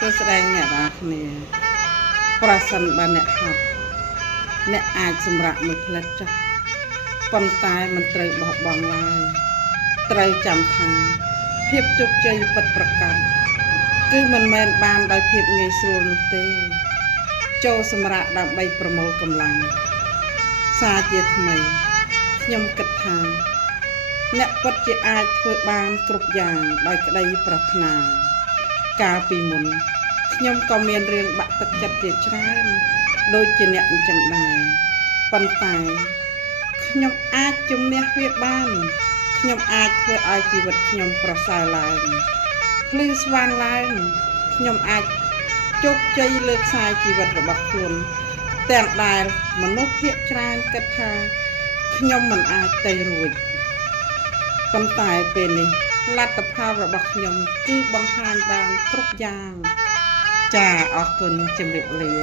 សួស្តីអ្នកទាំងគ្នាប្រសិនបើអ្នកហត់អ្នកអាចសម្រាប់មួយផ្លិតចាស់ប៉ុន្តែមិនត្រូវបោះបង់ឡើយត្រូវចាំថាភាពជោគជ័យពិតប្រាកដគឺមិនមែនបានដោយភាពងាយស្រួលនោះទេចូលសម្រាប់ដើម្បីប្រមូលកម្លាំងសារជាថ្មីខ្ញុំគិតថាអ្នកពិតជាអាចធ្វើបានគ្រប់យ៉ាងដោយក្តីប្រាថ្នាកាលពីមុនខ្ញុំក៏មានរឿងបាក់ទឹកចិត្តជាច្រើនដូចជាអ្នកអញ្ចឹងដែរប៉ុន្តែខ្ញុំអាចជំនះវាបានខ្ញុំអាចធ្វើឲ្យជីវិតខ្ញុំប្រសើរឡើងភ្លឺស្វាងឡើងខ្ញុំអាចជោគជ័យលើខ្សែជីវិតរបស់ខ្លួនទាំងដែលមនុស្សភាគច្រើនគិតថាខ្ញុំមិនអាចទៅរួចប៉ុន្តែពេលនេះលទ្ធផលរបស់ខ្ញុំគឺបង្ហាញបានគ្រប់យ៉ាងចាអរគុណជម្រាបលា